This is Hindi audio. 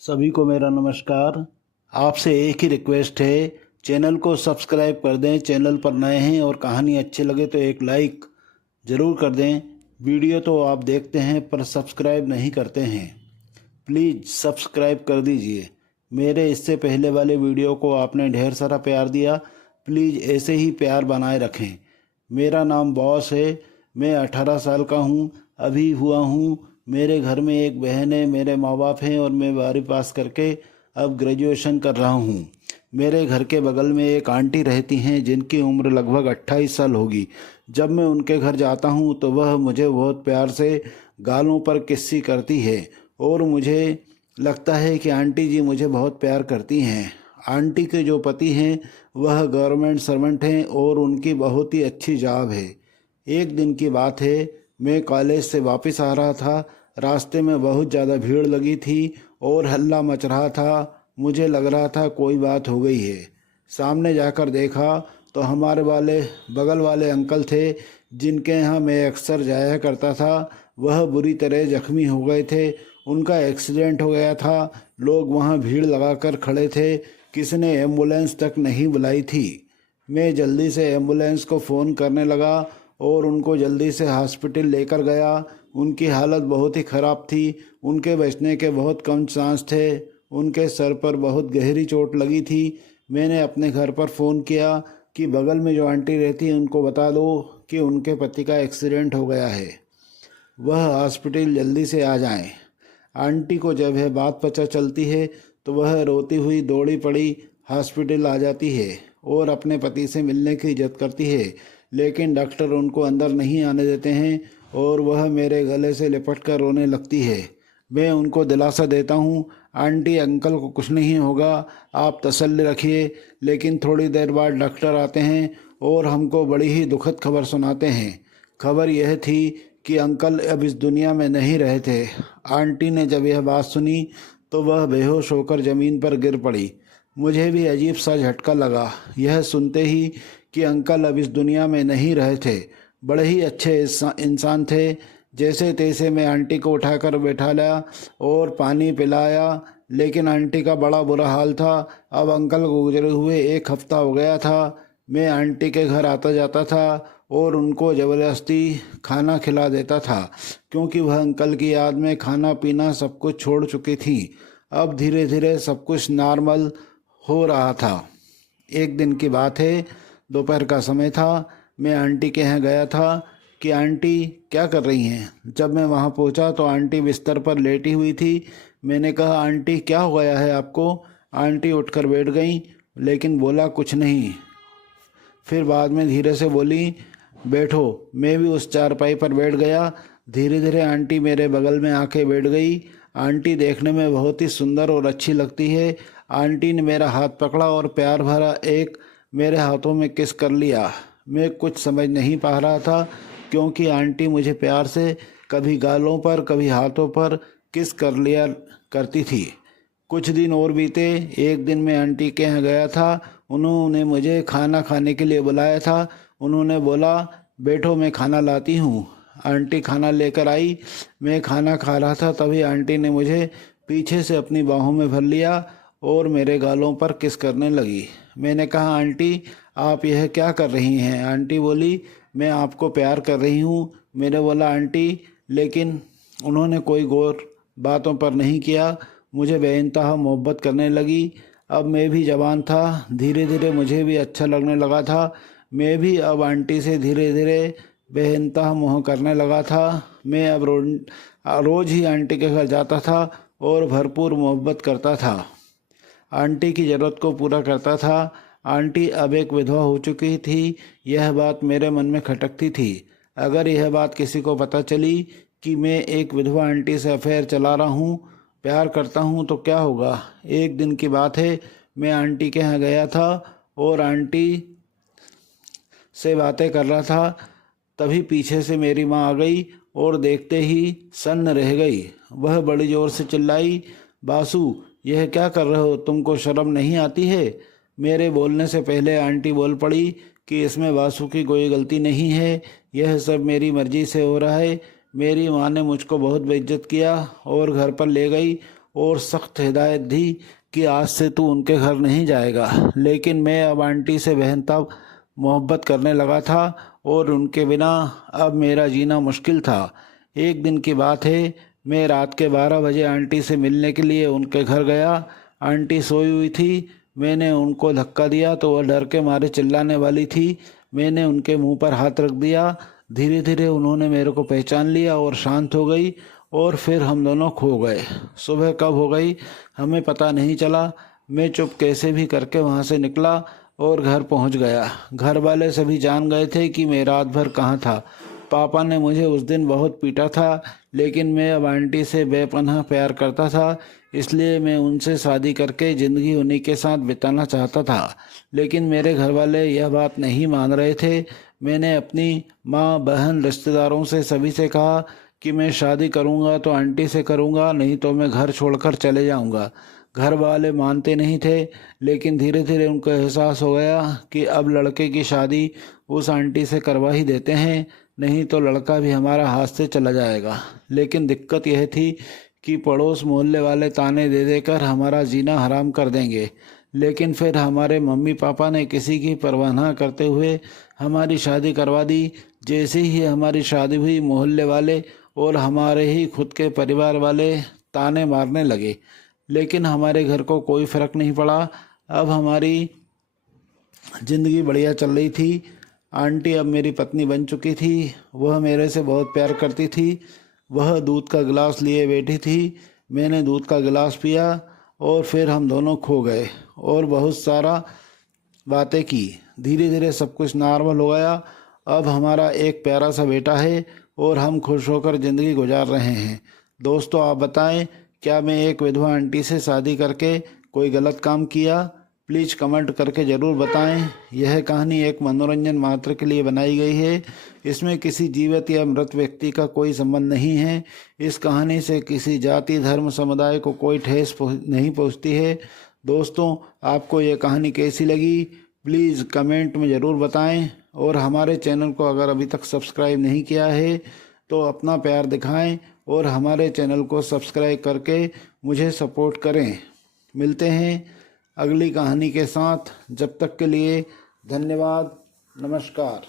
सभी को मेरा नमस्कार। आपसे एक ही रिक्वेस्ट है, चैनल को सब्सक्राइब कर दें। चैनल पर नए हैं और कहानी अच्छी लगे तो एक लाइक ज़रूर कर दें। वीडियो तो आप देखते हैं पर सब्सक्राइब नहीं करते हैं, प्लीज़ सब्सक्राइब कर दीजिए। मेरे इससे पहले वाले वीडियो को आपने ढेर सारा प्यार दिया, प्लीज़ ऐसे ही प्यार बनाए रखें। मेरा नाम बॉस है, मैं 18 साल का हूँ, अभी हुआ हूँ। मेरे घर में एक बहन है, मेरे माँ बाप हैं और मैं 12वीं पास करके अब ग्रेजुएशन कर रहा हूँ। मेरे घर के बगल में एक आंटी रहती हैं जिनकी उम्र लगभग 28 साल होगी। जब मैं उनके घर जाता हूँ तो वह मुझे बहुत प्यार से गालों पर किस्सी करती है और मुझे लगता है कि आंटी जी मुझे बहुत प्यार करती हैं। आंटी के जो पति हैं वह गवर्नमेंट सर्वेंट हैं और उनकी बहुत ही अच्छी जॉब है। एक दिन की बात है, मैं कॉलेज से वापस आ रहा था। रास्ते में बहुत ज़्यादा भीड़ लगी थी और हल्ला मच रहा था। मुझे लग रहा था कोई बात हो गई है। सामने जाकर देखा तो हमारे बगल वाले अंकल थे जिनके यहाँ मैं अक्सर जाया करता था। वह बुरी तरह जख्मी हो गए थे, उनका एक्सीडेंट हो गया था। लोग वहाँ भीड़ लगाकर खड़े थे, किसी ने एम्बुलेंस तक नहीं बुलाई थी। मैं जल्दी से एम्बुलेंस को फ़ोन करने लगा और उनको जल्दी से हॉस्पिटल लेकर गया। उनकी हालत बहुत ही ख़राब थी, उनके बचने के बहुत कम चांस थे। उनके सर पर बहुत गहरी चोट लगी थी। मैंने अपने घर पर फ़ोन किया कि बगल में जो आंटी रहती है उनको बता दो कि उनके पति का एक्सीडेंट हो गया है, वह हॉस्पिटल जल्दी से आ जाएं। आंटी को जब यह बात पता चलती है तो वह रोती हुई दौड़ी पड़ी हॉस्पिटल आ जाती है और अपने पति से मिलने की इज्जत करती है। लेकिन डॉक्टर उनको अंदर नहीं आने देते हैं और वह मेरे गले से लिपट कर रोने लगती है। मैं उनको दिलासा देता हूँ, आंटी अंकल को कुछ नहीं होगा, आप तसल्ली रखिए। लेकिन थोड़ी देर बाद डॉक्टर आते हैं और हमको बड़ी ही दुखद खबर सुनाते हैं। खबर यह थी कि अंकल अब इस दुनिया में नहीं रहे थे। आंटी ने जब यह बात सुनी तो वह बेहोश होकर ज़मीन पर गिर पड़ी। मुझे भी अजीब सा झटका लगा यह सुनते ही कि अंकल अब इस दुनिया में नहीं रहे थे। बड़े ही अच्छे इंसान थे। जैसे तैसे मैं आंटी को उठाकर बैठा लिया और पानी पिलाया, लेकिन आंटी का बड़ा बुरा हाल था। अब अंकल को गुजरे हुए 1 हफ्ता हो गया था। मैं आंटी के घर आता जाता था और उनको ज़बरदस्ती खाना खिला देता था, क्योंकि वह अंकल की याद में खाना पीना सब कुछ छोड़ चुकी थी। अब धीरे धीरे सब कुछ नॉर्मल हो रहा था। एक दिन की बात है, दोपहर का समय था। मैं आंटी के यहाँ गया था कि आंटी क्या कर रही हैं। जब मैं वहाँ पहुँचा तो आंटी बिस्तर पर लेटी हुई थी। मैंने कहा, आंटी क्या हो गया है आपको। आंटी उठकर बैठ गई, लेकिन बोला कुछ नहीं। फिर बाद में धीरे से बोली, बैठो। मैं भी उस चारपाई पर बैठ गया। धीरे धीरे आंटी मेरे बगल में आके बैठ गई। आंटी देखने में बहुत ही सुंदर और अच्छी लगती है। आंटी ने मेरा हाथ पकड़ा और प्यार भरा एक मेरे हाथों में किस कर लिया। मैं कुछ समझ नहीं पा रहा था, क्योंकि आंटी मुझे प्यार से कभी गालों पर कभी हाथों पर किस कर लिया करती थी। कुछ दिन और बीते। एक दिन मैं आंटी के यहाँ गया था। उन्होंने मुझे खाना खाने के लिए बुलाया था। उन्होंने बोला, बैठो मैं खाना लाती हूँ। आंटी खाना लेकर आई। मैं खाना खा रहा था, तभी आंटी ने मुझे पीछे से अपनी बाहों में भर लिया और मेरे गालों पर किस करने लगी। मैंने कहा, आंटी आप यह क्या कर रही हैं। आंटी बोली, मैं आपको प्यार कर रही हूँ। मैंने बोला, आंटी, लेकिन उन्होंने कोई गौर बातों पर नहीं किया। मुझे बेइंतहा मोहब्बत करने लगी। अब मैं भी जवान था, धीरे धीरे मुझे भी अच्छा लगने लगा था। मैं भी अब आंटी से धीरे धीरे बेइंतहा मोह करने लगा था। मैं अब रोज़ ही आंटी के घर जाता था और भरपूर मोहब्बत करता था। आंटी की ज़रूरत को पूरा करता था। आंटी अब एक विधवा हो चुकी थी, यह बात मेरे मन में खटकती थी। अगर यह बात किसी को पता चली कि मैं एक विधवा आंटी से अफेयर चला रहा हूँ, प्यार करता हूँ, तो क्या होगा। एक दिन की बात है, मैं आंटी के यहाँ गया था और आंटी से बातें कर रहा था। तभी पीछे से मेरी माँ आ गई और देखते ही सन्न रह गई। वह बड़ी ज़ोर से चिल्लाई, बासु यह क्या कर रहे हो, तुमको शर्म नहीं आती है। मेरे बोलने से पहले आंटी बोल पड़ी कि इसमें बासु की कोई गलती नहीं है, यह सब मेरी मर्ज़ी से हो रहा है। मेरी माँ ने मुझको बहुत बेइज्जत किया और घर पर ले गई और सख्त हिदायत दी कि आज से तू उनके घर नहीं जाएगा। लेकिन मैं अब आंटी से बेहद मोहब्बत करने लगा था और उनके बिना अब मेरा जीना मुश्किल था। एक दिन की बात है, मैं रात के 12 बजे आंटी से मिलने के लिए उनके घर गया। आंटी सोई हुई थी। मैंने उनको धक्का दिया तो वह डर के मारे चिल्लाने वाली थी। मैंने उनके मुंह पर हाथ रख दिया। धीरे धीरे उन्होंने मेरे को पहचान लिया और शांत हो गई और फिर हम दोनों खो गए। सुबह कब हो गई हमें पता नहीं चला। मैं चुप कैसे भी करके वहाँ से निकला और घर पहुँच गया। घर वाले सभी जान गए थे कि मैं रात भर कहाँ था। पापा ने मुझे उस दिन बहुत पीटा था, लेकिन मैं अब आंटी से बेपनाह प्यार करता था, इसलिए मैं उनसे शादी करके ज़िंदगी उन्हीं के साथ बिताना चाहता था। लेकिन मेरे घर वाले यह बात नहीं मान रहे थे। मैंने अपनी माँ, बहन, रिश्तेदारों से सभी से कहा कि मैं शादी करूँगा तो आंटी से करूँगा, नहीं तो मैं घर छोड़कर चले जाऊँगा। घर वाले मानते नहीं थे, लेकिन धीरे धीरे उनको एहसास हो गया कि अब लड़के की शादी उस आंटी से करवा ही देते हैं, नहीं तो लड़का भी हमारा हाथ से चला जाएगा। लेकिन दिक्कत यह थी कि पड़ोस मोहल्ले वाले ताने दे देकर हमारा जीना हराम कर देंगे। लेकिन फिर हमारे मम्मी पापा ने किसी की परवाह न करते हुए हमारी शादी करवा दी। जैसे ही हमारी शादी हुई, मोहल्ले वाले और हमारे ही खुद के परिवार वाले ताने मारने लगे, लेकिन हमारे घर को कोई फ़र्क नहीं पड़ा। अब हमारी ज़िंदगी बढ़िया चल रही थी। आंटी अब मेरी पत्नी बन चुकी थी। वह मेरे से बहुत प्यार करती थी। वह दूध का गिलास लिए बैठी थी। मैंने दूध का गिलास पिया और फिर हम दोनों खो गए और बहुत सारा बातें की। धीरे धीरे सब कुछ नॉर्मल हो गया। अब हमारा एक प्यारा सा बेटा है और हम खुश होकर ज़िंदगी गुजार रहे हैं। दोस्तों, आप बताएं, क्या मैं एक विधवा आंटी से शादी करके कोई गलत काम किया? प्लीज़ कमेंट करके ज़रूर बताएं। यह कहानी एक मनोरंजन मात्र के लिए बनाई गई है। इसमें किसी जीवित या मृत व्यक्ति का कोई संबंध नहीं है। इस कहानी से किसी जाति, धर्म, समुदाय को कोई ठेस नहीं पहुंचती है। दोस्तों, आपको यह कहानी कैसी लगी प्लीज़ कमेंट में ज़रूर बताएं और हमारे चैनल को अगर अभी तक सब्सक्राइब नहीं किया है तो अपना प्यार दिखाएं और हमारे चैनल को सब्सक्राइब करके मुझे सपोर्ट करें। मिलते हैं अगली कहानी के साथ। जब तक के लिए धन्यवाद। नमस्कार।